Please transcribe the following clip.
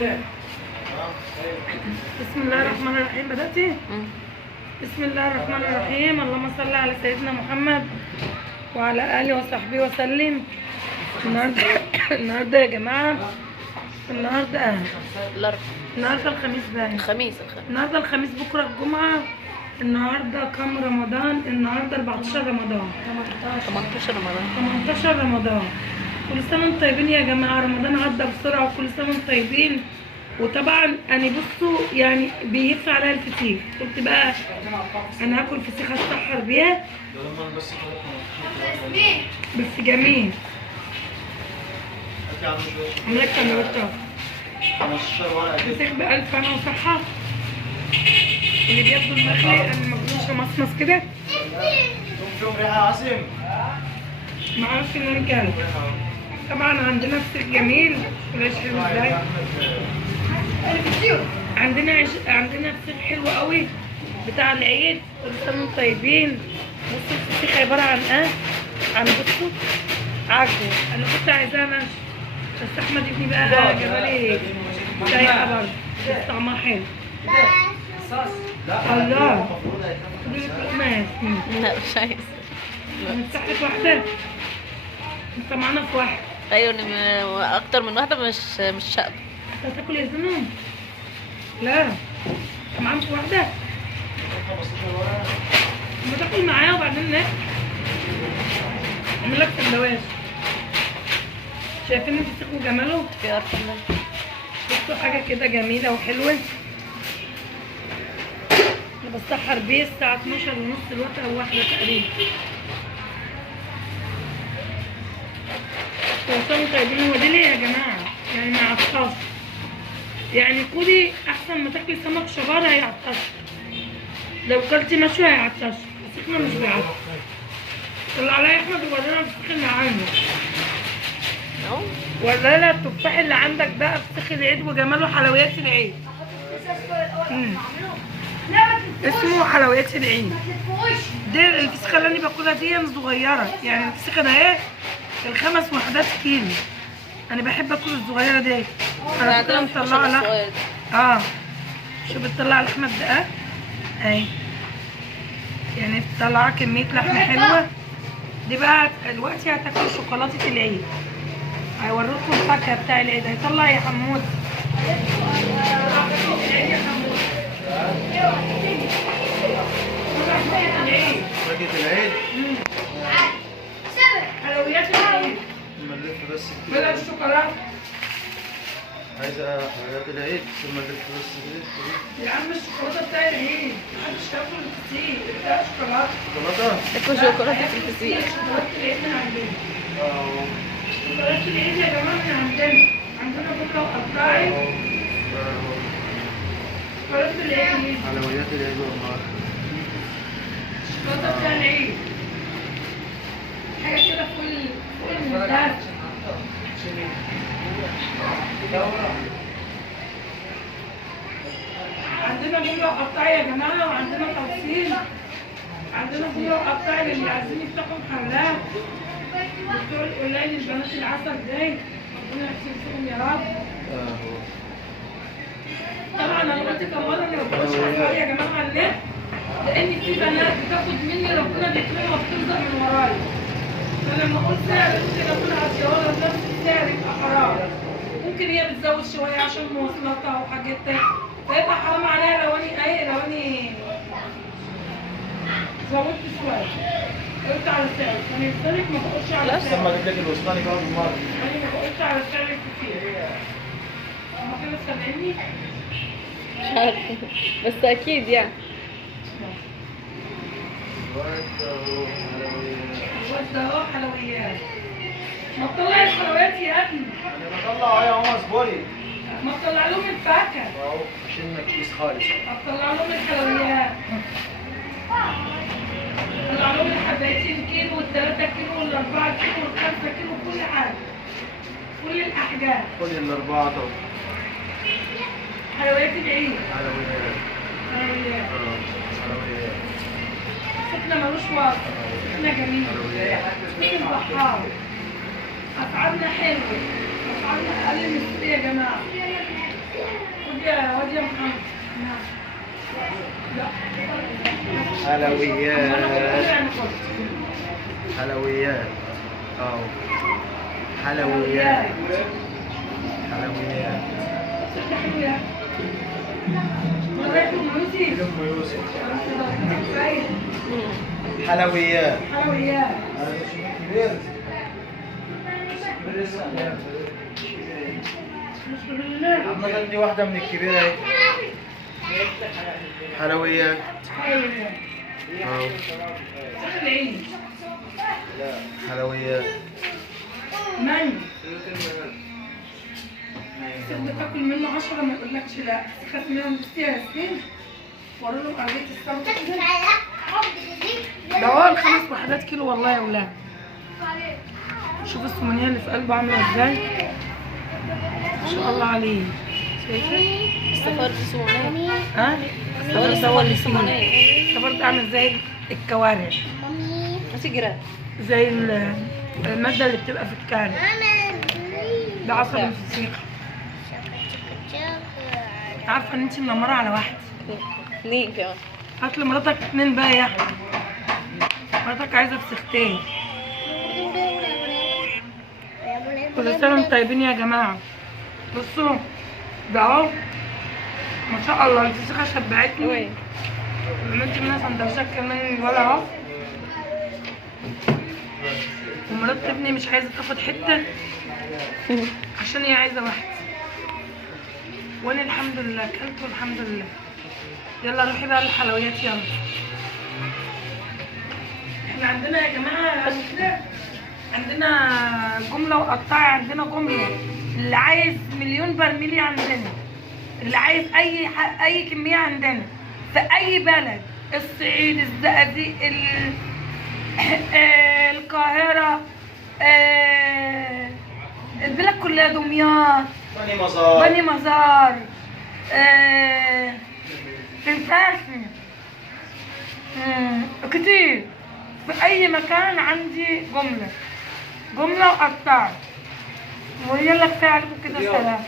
بسم الله الرحمن الرحيم. بدأتي؟ بسم الله الرحمن الرحيم. اللهم صل على سيدنا محمد وعلى آله وصحبه وسلم. النهارده يا جماعة، النهارده الخميس باين. النهارده الخميس، بكرة الجمعة. النهارده كام رمضان؟ النهارده 14 رمضان. 18 رمضان. كل سنة وانتم طيبين يا جماعة. رمضان عدى بسرعة وكل سنة وانتم طيبين. وطبعا انا بصوا يعني بيهف عليا الفسيخ، قلت بقى انا هاكل فسيخ اتسحر بيها بس جميل. عملت كاميرتها فسيخ بألف هنا وصحة. اللي بياخدوا المخلي انا ما بقولش مصمص كده، معرفش ان انا كلت. طبعا عندنا فسيخ جميل والعيش حلو ازاي. عندنا فسيخ حلو قوي بتاع العيد. كل سنه وانتم طيبين. بصوا الفسيخ عباره عن ايه؟ عن بصوا عجوه. انا كنت عايزاها ناشفه بس احمد ابني بقى جابالي سايقه برضه بس طعمها حلو. الله خدي لك لقمه يا ياسمين. لا مش عايز. هنفتح لك واحده؟ انت معانا في واحده. ايوه اكتر من واحده مش شقب. انت هتاكل يا زنون؟ لا معانا في واحده. ما تاكل معايا وبعدين ناكل. اعمل لك سندوتش. شايفين الفسيخ وجماله؟ في ارقام بصوا حاجه كده جميله وحلوه. انا بسحر بيه الساعه 12:30 الوقت او واحده تقريبا. كل طيبين. هو دي ليه يا جماعه؟ يعني ما يعطش. يعني كلي احسن ما تاكلي سمك شبار هيعطش. لو كلتي مشوي هيعطش. فسيخنا مش بيعطش. طلع عليا احمد وورانا الفسيخ اللي عنده. ولا لا التفاح اللي عندك بقى فسيخ العيد وجماله حلويات العيد. اسمه حلويات العيد. دي الفسيخه اللي انا باكلها دي صغيره، يعني الفسيخه ده ايه؟ ال5 وحدات كيلو. انا بحب اكل الصغيره دي. انا كده مطلعه لحم. شو بتطلع لحمه الدقه اهي، يعني بتطلع كميه لحمه حلوه. دي بقى دلوقتي هتاكل شوكولاته العيد. هيوريكم الفاكهه بتاع العيد. هيطلع يا حمود. فاكهة العيد. حلويات العيد. نلف بس بدل الشوكولاته. عايزة حلويات العيد ثم نلف بس كده. يا عم الشوكولاته بتاع العيد محدش ياكل الفسيخ بتاع الشوكولاته. شوكولاتة؟ تاكل شوكولاته في الفسيخ. شوكولاته العيد من عندنا. شوكولاته العيد يا جماعه من عندنا. عندنا بكره وقطاعي. شوكولاته العيد. حلويات العيد والله. الشوكولاته بتاع العيد. حاجه كده فوق الممتاز. عندنا بوله وقطاعي يا جماعه، وعندنا توصيل. عندنا بوله وقطاعي للي عايزين يفتحوا محلات بتوع القليل البنات العسل دي. ربنا يحسن يا رب. طبعا انا قلت كم مره ما بقولش حاجه يا جماعه على النت، لان في بنات بتاخد مني ربنا بيكرمها وبترزق من ورايا. فلما اقول سعر ممكن اكون عشوائيه بنفس السعر يبقى حرام. ممكن هي بتزود شويه عشان مواصلاتها وحاجتها، فيبقى حرام عليها لو اني زودت شويه. قلت على السعر، يعني لذلك ما بقولش على السعر. لما جبت لك الوسطاني كمان بالمره. يعني ما بقولش على السعر كتير. هما كده سامعيني؟ مش عارفه بس اكيد يعني. الواد ده اهو حلويات. ما تطلع الحلويات يا ابني. انا بطلع يا ماما اصبري. ما تطلع لهم الفاكهه. اهو شلنا كيس خالص. هتطلع لهم الحلويات. طلع لهم الحبايتين كيلو وال3 كيلو وال4 كيلو وال5 كيلو كل حاجه. كل الاحجام. خدي الاربعه طب. حلويات العيد. حلويات. حلويات. حلويات. سكنة ملوش وصف. سكنة جميل. سكنة البحار. اسعارنا حلوه. اسعارنا اقل من السوق يا جماعه. حلويات حلويات اه حلويات حلويات ام يوسف حلويات حلويات كبير عامة دي واحدة من الكبيرة اهي حلويات اه حلويات من تقدر تاكل منه 10 ما يقولكش لا، تخاف منهم فيها سنين ورا لهم قرية السمكة كده. ده هو ال5 وحدات كيلو والله يا ولاد. شوف السمنية اللي في قلبه عاملة ازاي، ما شاء الله عليه. شايفة؟ السفر في سمونات. ها؟ السفر هو اللي سمونات. السفر ده عامل زي الكوارع، هتجرى. زي المادة اللي بتبقى في الكاري. ده عصب الفسيخ. عارفة ان انتي منمرة على واحد. 2 كمان. هات لمراتك 2 بقى يا احمد. مراتك عايزة فسيختين. كل سنة وانتم طيبين يا جماعة. بصوا ده اهو ما شاء الله الفسيخة شبعتني. وين؟ عملت منها سندوتشات كمان ولا اهو. ومرات ابني مش عايزة تاخد حتة عشان هي عايزة واحد. وانا الحمد لله اكلت والحمد لله. يلا روحي بقى للحلويات يلا. احنا عندنا يا جماعة كده عندنا جملة وقطاعي، عندنا جملة اللي عايز مليون برميلي عندنا، اللي عايز اي كمية عندنا في اي بلد، الصعيد، الزقازيق، القاهرة، البلاد كلها، دمياط، بني مزار، تنفاسي، كتير. في اي مكان عندي جملة وقطاعي. ويلا كفاية عليكم كده. سلام.